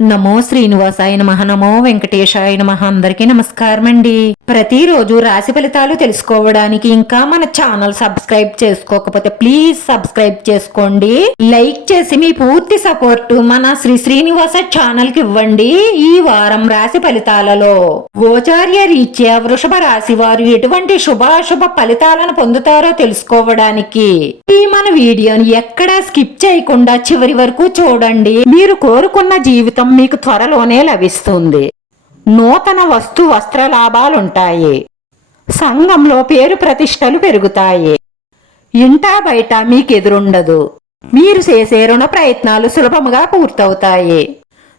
నమో శ్రీనివాసాయ నమః. నమో వెంకటేశాయ నమః. అందరికీ నమస్కారం అండి. ప్రతిరోజు రాశి ఫలితాలు తెలుసుకోవడానికి ఇంకా మన ఛానల్ సబ్స్క్రైబ్ చేసుకోకపోతే ప్లీజ్ సబ్స్క్రైబ్ చేసుకోండి. లైక్ చేసి మీ పూర్తి సపోర్ట్ మన శ్రీనివాస ఛానల్ కి ఇవ్వండి. ఈ వారం రాశి ఫలితాలలో గోచార్య రీత్యా వృషభ రాశి వారు ఎటువంటి శుభాశుభ ఫలితాలను పొందుతారో తెలుసుకోవడానికి ఈ మన వీడియోని ఎక్కడా స్కిప్ చేయకుండా చివరి వరకు చూడండి. మీరు కోరుకున్న జీవితం మీకు త్వరలోనే లభిస్తుంది. నూతన వస్త్ర లాభాలుంటాయి. సంఘంలో పేరు ప్రతిష్టలు పెరుగుతాయి. ఇంటా బయట మీకు ఎదురుండదు. మీరు చేసే రుణ ప్రయత్నాలు సులభముగా పూర్తవుతాయి.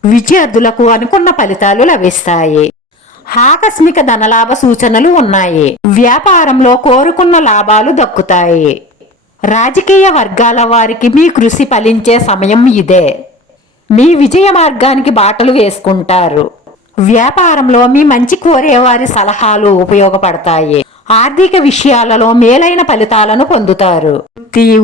విద్యార్థులకు అనుకున్న ఫలితాలు లభిస్తాయి. ఆకస్మిక ధనలాభ సూచనలు ఉన్నాయి. వ్యాపారంలో కోరుకున్న లాభాలు దక్కుతాయి. రాజకీయ వర్గాల వారికి మీ కృషి ఫలించే సమయం ఇదే. మీ విజయ మార్గానికి బాటలు వేసుకుంటారు. వ్యాపారంలో మీ మంచి కోరేవారి సలహాలు ఉపయోగపడతాయి. ఆర్థిక విషయాలలో మేలైన ఫలితాలను పొందుతారు.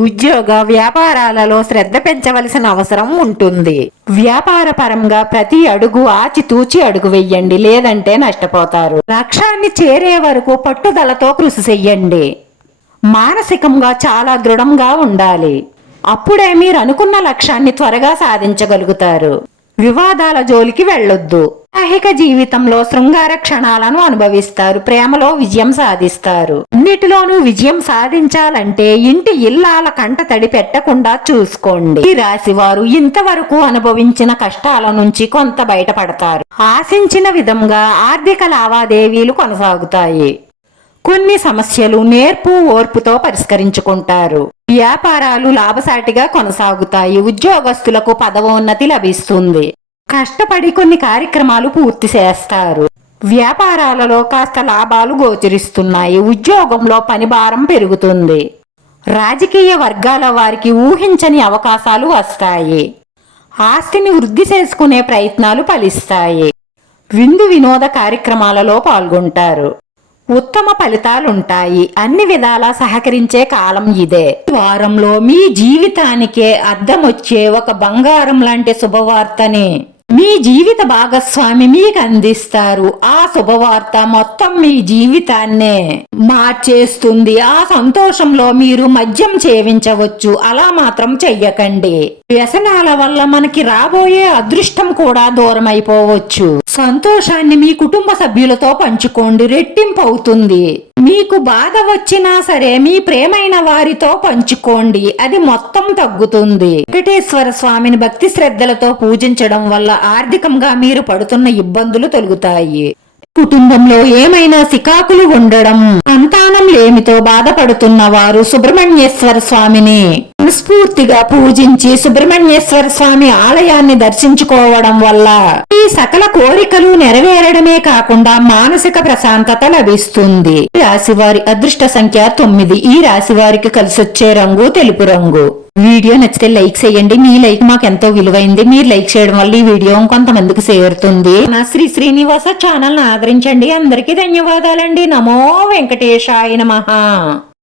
ఉద్యోగ వ్యాపారాలలో శ్రద్ధ పెంచవలసిన అవసరం ఉంటుంది. వ్యాపార పరంగా ప్రతి అడుగు ఆచితూచి అడుగు వెయ్యండి, లేదంటే నష్టపోతారు. లక్ష్యాన్ని చేరే వరకు పట్టుదలతో కృషి చెయ్యండి. మానసికంగా చాలా దృఢంగా ఉండాలి. అప్పుడే మీరు అనుకున్న లక్ష్యాన్ని త్వరగా సాధించగలుగుతారు. వివాదాల జోలికి వెళ్ళొద్దు. వైవాహిక జీవితంలో శృంగార క్షణాలను అనుభవిస్తారు. ప్రేమలో విజయం సాధిస్తారు. అన్నిటిలోనూ విజయం సాధించాలంటే ఇంటి ఇల్లాల కంట తడి పెట్టకుండా చూసుకోండి. ఈ రాశి వారు ఇంతవరకు అనుభవించిన కష్టాల నుంచి కొంత బయటపడతారు. ఆశించిన విధంగా ఆర్థిక లావాదేవీలు కొనసాగుతాయి. కొన్ని సమస్యలు నేర్పు ఓర్పుతో పరిష్కరించుకుంటారు. వ్యాపారాలు లాభసాటిగా కొనసాగుతాయి. ఉద్యోగస్తులకు పదవోన్నతి లభిస్తుంది. కష్టపడి కొన్ని కార్యక్రమాలు పూర్తి చేస్తారు. వ్యాపారాలలో కాస్త లాభాలు గోచరిస్తున్నాయి. ఉద్యోగంలో పని భారం పెరుగుతుంది. రాజకీయ వర్గాల వారికి ఊహించని అవకాశాలు వస్తాయి. ఆస్తిని వృద్ధి చేసుకునే ప్రయత్నాలు ఫలిస్తాయి. విందు వినోద కార్యక్రమాలలో పాల్గొంటారు. ఉత్తమ ఫలితాలుంటాయి. అన్ని విధాలా సహకరించే కాలం ఇదే. వారంలో మీ జీవితానికే అద్దమొచ్చే ఒక బంగారం లాంటి శుభవార్తని మీ జీవిత భాగస్వామి మీకు అందిస్తారు. ఆ శుభవార్త మొత్తం మీ జీవితాన్నే మార్చేస్తుంది. ఆ సంతోషంలో మీరు మద్యం సేవించవచ్చు. అలా మాత్రం చెయ్యకండి. వ్యసనాల వల్ల మనకి రాబోయే అదృష్టం కూడా దూరం అయిపోవచ్చు. సంతోషాన్ని మీ కుటుంబ సభ్యులతో పంచుకోండి, రెట్టింపు అవుతుంది. మీకు బాధ వచ్చినా సరే మీ ప్రేమైన వారితో పంచుకోండి, అది మొత్తం తగ్గుతుంది. వెంకటేశ్వర స్వామిని భక్తి శ్రద్ధలతో పూజించడం వల్ల ఆర్థికంగా మీరు పడుతున్న ఇబ్బందులు తొలగుతాయి. కుటుంబంలో ఏమైనా సికాకులు ఉండడం, సంతానం లేమితో బాధపడుతున్న వారు సుబ్రహ్మణ్యేశ్వర స్వామిని మనస్ఫూర్తిగా పూజించి సుబ్రహ్మణ్యేశ్వర స్వామి ఆలయాన్ని దర్శించుకోవడం వల్ల ఈ సకల కోరికలు నెరవేరడమే కాకుండా మానసిక ప్రశాంతత లభిస్తుంది. ఈ రాశి వారి అదృష్ట సంఖ్య 9. ఈ రాశి వారికి కలిసొచ్చే రంగు తెలుపు రంగు. వీడియో నచ్చితే లైక్ చేయండి. మీ లైక్ మాకు ఎంతో విలువైంది. మీరు లైక్ చేయడం వల్ల ఈ వీడియో కొంతమందికి చేరుతుంది. నా శ్రీనివాస ఛానల్ ఆదరించండి. అందరికీ ధన్యవాదాలండి. నమో వెంకటేశాయ నమః.